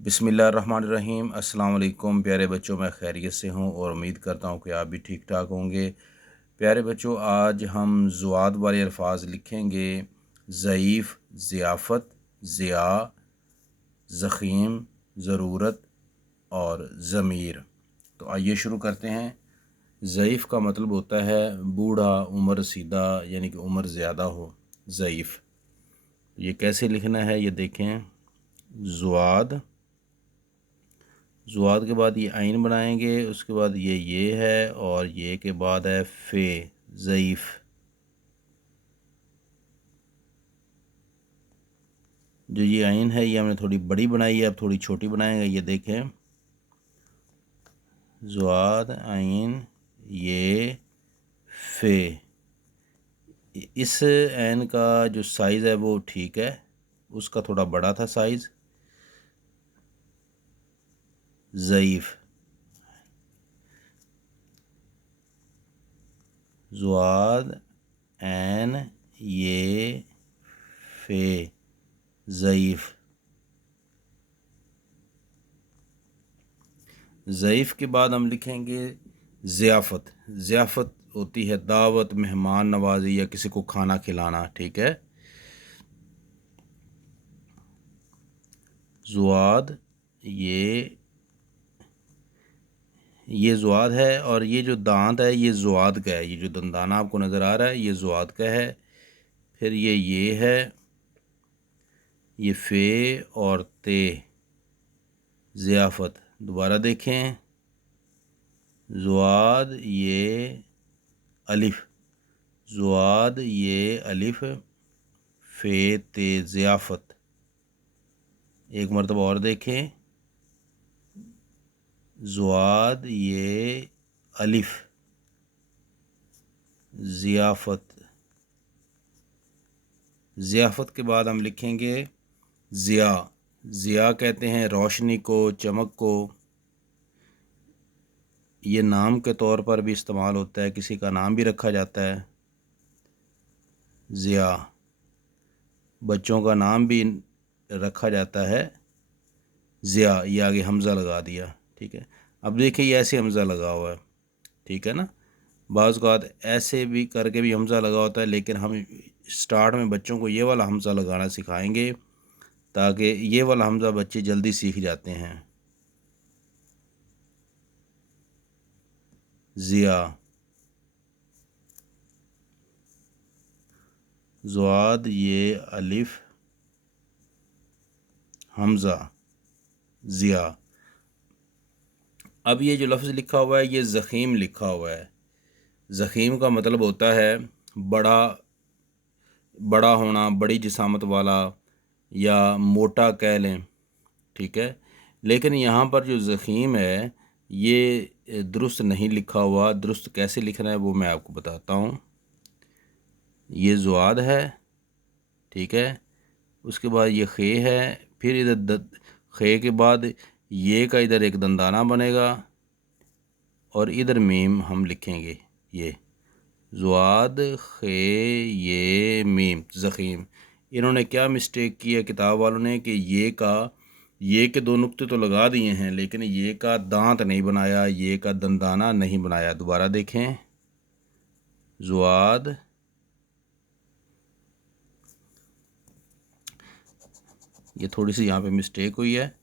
बिस्मिल्लाहिर्रहमानिर्रहीम। अस्सलाम वालेकुम प्यारे बच्चों, मैं खैरियत से हूँ और उम्मीद करता हूँ कि आप भी ठीक ठाक होंगे। प्यारे बच्चों, आज हम ज़ुआद वाले अल्फाज लिखेंगे। ज़ईफ़, ज़ियाफ़त, ज़िया, ज़ख़ीम, ज़रूरत और ज़मीर। तो आइए शुरू करते हैं। ज़ईफ़ का मतलब होता है बूढ़ा, उम्र सीधा, यानी कि उम्र ज़्यादा हो, ज़ईफ़। ये कैसे लिखना है ये देखें। ज़ुआद, ज़ुआद के बाद ये आइन बनाएंगे, उसके बाद ये है और ये के बाद है फ़े, ज़ईफ़। जो ये आइन है ये हमने थोड़ी बड़ी बनाई है, अब थोड़ी छोटी बनाएंगे। ये देखें, ज़ुआद, आइन, ये, फ़े। इस आइन का जो साइज़ है वो ठीक है, उसका थोड़ा बड़ा था साइज़। ज़ईफ़, ज़ुआद, ऐन, ये, फ़े, ज़ईफ़। ज़ईफ़ के बाद हम लिखेंगे ज़ियाफ़त। ज़ियाफ़त होती है दावत, मेहमान नवाज़ी या किसी को खाना खिलाना, ठीक है। ज़ुआद, ये ज़ुआद है और ये जो दांत है ये ज़ुआद का है। ये जो दंदाना आपको नज़र आ रहा है ये ज़ुआद का है। फिर ये है, ये फ़े और ते, ज़ियाफ़त। दोबारा देखें, ज़ुआद, ये अलिफ़, ज़ुआद, ये अलिफ़, फ़े ते, ज़ियाफ़त। एक मरतबा और देखें, ज़ुआद, ये अलिफ़, ज़ियाफ़त। ज़ियाफ़त के बाद हम लिखेंगे ज़िया। ज़िया कहते हैं रोशनी को, चमक को। ये नाम के तौर पर भी इस्तेमाल होता है, किसी का नाम भी रखा जाता है ज़िया। बच्चों का नाम भी रखा जाता है ज़िया। ये आगे हमज़ा लगा दिया, ठीक है। अब देखिए ये ऐसे हमज़ा लगा हुआ है, ठीक है ना। बाज़ औक़ात ऐसे भी करके भी हमज़ा लगा होता है, लेकिन हम स्टार्ट में बच्चों को ये वाला हमज़ा लगाना सिखाएंगे ताकि ये वाला हमज़ा बच्चे जल्दी सीख जाते हैं। ज़िया, ज़ुआद, ये अलिफ़, हमज़ा, ज़िया। अब ये जो लफ्ज़ लिखा हुआ है ये ज़ख़ीम लिखा हुआ है। ज़ख़ीम का मतलब होता है बड़ा, बड़ा होना, बड़ी जिसामत वाला या मोटा कह लें, ठीक है। लेकिन यहाँ पर जो ज़ख़ीम है ये दुरुस्त नहीं लिखा हुआ। दुरुस्त कैसे लिखना है वो मैं आपको बताता हूँ। ये ज़ुआद है, ठीक है। उसके बाद ये खे है, फिर इधर खे के बाद ये का इधर एक दंदाना बनेगा और इधर मीम हम लिखेंगे। ये ज़ुआद, खे, ये मीम, ज़ख़ीम। इन्होंने क्या मिस्टेक की है किताब वालों ने कि ये के दो नुक्ते तो लगा दिए हैं, लेकिन ये का दांत नहीं बनाया, ये का दंदाना नहीं बनाया। दोबारा देखें, ज़ुआद, ये थोड़ी सी यहाँ पे मिस्टेक हुई है।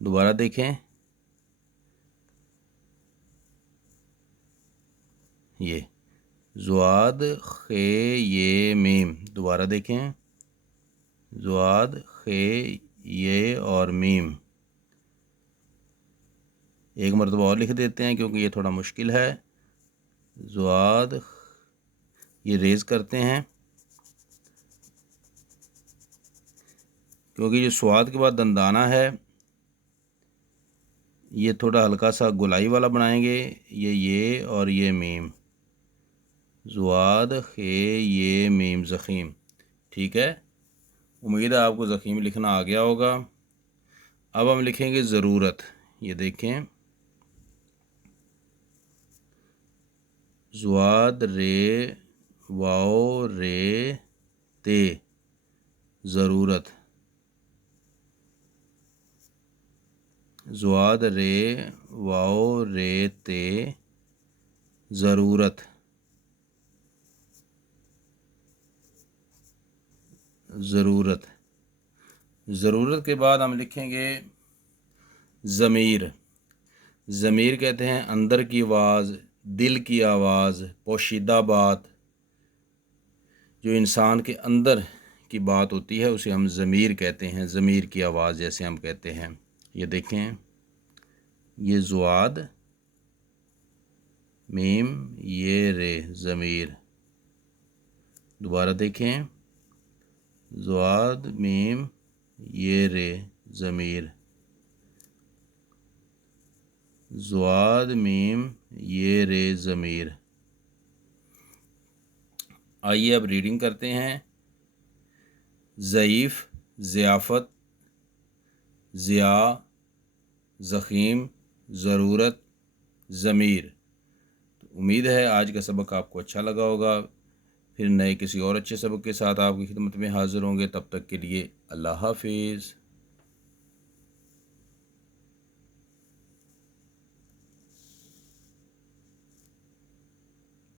दोबारा देखें, ये ज़ुआद, खे, ये मीम। दोबारा देखें, ज़ुआद, खे, ये और मीम। एक मरतबा और लिख देते हैं क्योंकि ये थोड़ा मुश्किल है। ज़ुआद, ये रेज़ करते हैं क्योंकि जो स्वाद के बाद दंदाना है ये थोड़ा हल्का सा गोलाई वाला बनाएंगे। ये और ये मीम, ज़ुआद, खे, ये मीम, ज़ख़ीम, ठीक है। उम्मीद है आपको ज़ख़ीम लिखना आ गया होगा। अब हम लिखेंगे ज़रूरत। ये देखें, ज़ुआद, रे, वाओ, रे, ते, ज़रूरत। زواد رے واؤ رے تے ضرورت، ضرورت، ضرورت کے بعد ہم لکھیں گے ضمیر۔ ضمیر کہتے ہیں اندر کی آواز، دل کی آواز، پوشیدہ بات، جو انسان کے اندر کی بات ہوتی ہے اسے ہم ضمیر کہتے ہیں، ضمیر کی آواز جیسے ہم کہتے ہیں۔ یہ دیکھیں، یہ زواد میم یہ رے ضمیر، دوبارہ دیکھیں، زواد میم یہ رے ضمیر، زواد میم یہ رے ضمیر۔ آئیے اب ریڈنگ کرتے ہیں۔ ضعیف، ضیافت، ضیاء، ضخیم، ضرورت، ضمیر۔ امید ہے آج کا سبق آپ کو اچھا لگا ہوگا۔ پھر نئے کسی اور اچھے سبق کے ساتھ آپ کی خدمت میں حاضر ہوں گے، تب تک کے لیے اللہ حافظ۔